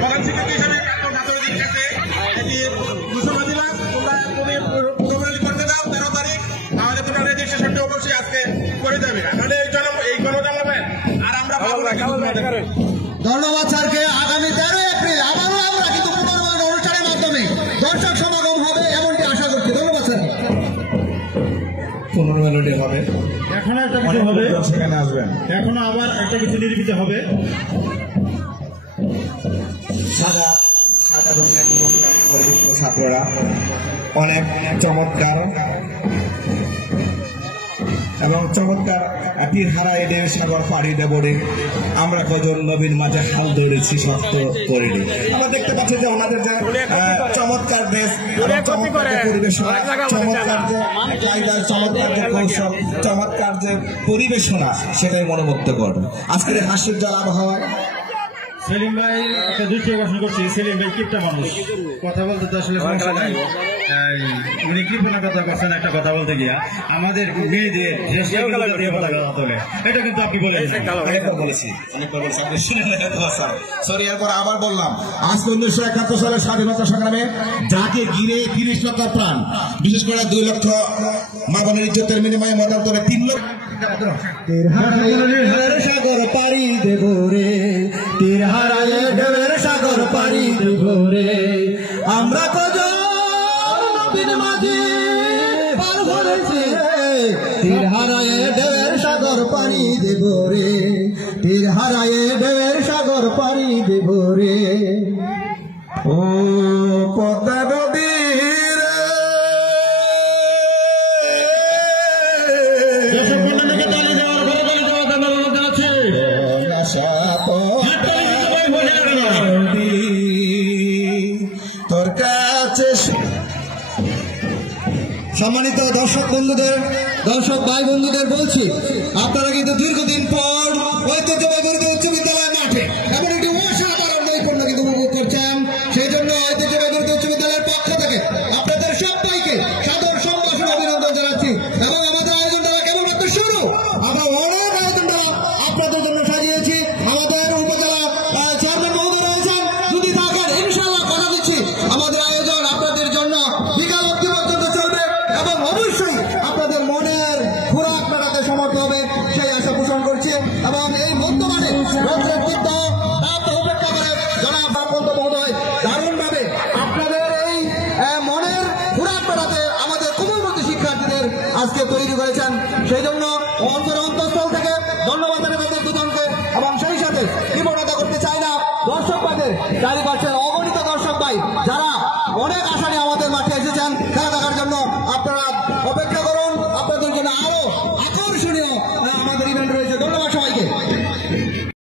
প্রধান শিক্ষক হিসেবে ছাত্রদের কাছে এটি ঘোষণা দিলাম, তোমরা তুমি পুরোপুরি করতে দাও। 13 তারিখ আমাদের তোমার রেজিস্ট্রেশনটি অবশ্যই আজকে করে দেবে। আমাদের এই গণজাগরণ আর আমরা ধন্যবাদ স্যারকে। আগামী 13 এপ্রিল আবারও আমরা কিন্তু পুনর্মিলন অনুষ্ঠানের মাধ্যমে দর্শক সমাগম হবে এমনটি আশা করছি। ধন্যবাদ স্যার। পুনর্মিলনী হবে, এখনো একটা কিছু হবে, সেখানে আসবেন, এখনো আবার একটা কিছু নির্মিত হবে। সাদা রঙের ছাত্ররা অনেক চমৎকার এবং চমৎকার তীরহারা এডে সাগর পাড়ি দেবরে আমরা কজন নবীন মাঝে হাল ধরেছি শক্ত করিনি। আমরা দেখতে পাচ্ছি যে ওনাদের যে চমৎকার ড্রেস, চমৎকার যে পরিবেশনা, চমৎকার যে কায়দা, চমৎকার যে কৌশল, চমৎকার যে পরিবেশনা, সেটাই মনোমুগ্ধ করবে আজকের হাস্যোজ্জ্বল আবহাওয়ায়। সেলিম ভাই একটা দৃষ্টি আকর্ষণ করছি। সেলিম ভাই কিপটা মানুষ, কথা বলতে তো আসলে সমস্যা নাই। উনি কৃপণের কথা করছেন একটা কথা বলতে গিয়া আমাদের মেয়েদের দিয়ে পতাকা তোলে, এটা কিন্তু আপনি অনেকবার বলেছি আপনি শুনে সরি। এরপর আবার বললাম, আজ 1971 সালের স্বাধীনতা সংগ্রামে যাকে ঘিরে 30 লক্ষ প্রাণ, বিশেষ করে 2 লক্ষ মা বোনের ইজ্জতের বিনিময়ে মতান্তরে 3 লক্ষ সাগর পাড়ি দেব রে, তীর হারায় ঢেউয়ের সাগর পাড়ি দেব রে, আমরা কজন নবীন মাঝে পার করেছি রে, তীর হারায় ঢেউয়ের সাগর পাড়ি দেব রে, তীর হারায় ঢেউয়ের সাগর পাড়ি দেব রে। ও পদ্মা নদী তোর কাছে। সম্মানিত দর্শক বন্ধুদের, দর্শক ভাই বন্ধুদের বলছি, আপনারা কিন্তু দীর্ঘদিন পর ঐতিহ্যবাহী উচ্চ বিদ্যালয় মাঠে এমন একটি অসাধারণ নৈপুণ্য কিন্তু উপভোগ করছেন। সেই জন্য ঐতিহ্যবাহী উচ্চ বিদ্যালয়ের পক্ষ থেকে আপনাদের সবাইকে সাদর সম্ভাষণ অভিনন্দন জানাচ্ছি। এবং আমাদের আয়োজন দ্বারা কেবলমাত্র শুরু, আমরা অনেক আয়োজন দ্বারা আপনাদের জন্য সাজিয়েছি। আমাদের উপজেলা চেয়ারম্যান মহোদয় রয়েছেন, যদি থাকেন ইনশাআল্লাহ কথা দিচ্ছি আমাদের আয়োজন আপনাদের জন্য বিকাল অবধি পর্যন্ত চলবে এবং অবশ্যই আপনাদের মনের খোরাক মেটাতে সমর্থ হবে সেই আশা পোষণ করছি। এবং এই বর্তমানে রৌদ্রের তীব্র তাপ উপেক্ষা করে জনাব বাপন্ত মহোদয় দারুণভাবে আপনাদের এই মনের খোরাক মেটাতে আমাদের কোমলমতি শিক্ষার্থীদের আজকে তৈরি করেছেন। সেই জন্য অন্তঃস্থল থেকে ধন্যবাদ জানাতে দুজনকে। এবং সেই সাথে বিপরীত করতে চাই না দর্শক ভাইদের, চারিপাশের অগণিত দর্শক ভাই যারা অনেক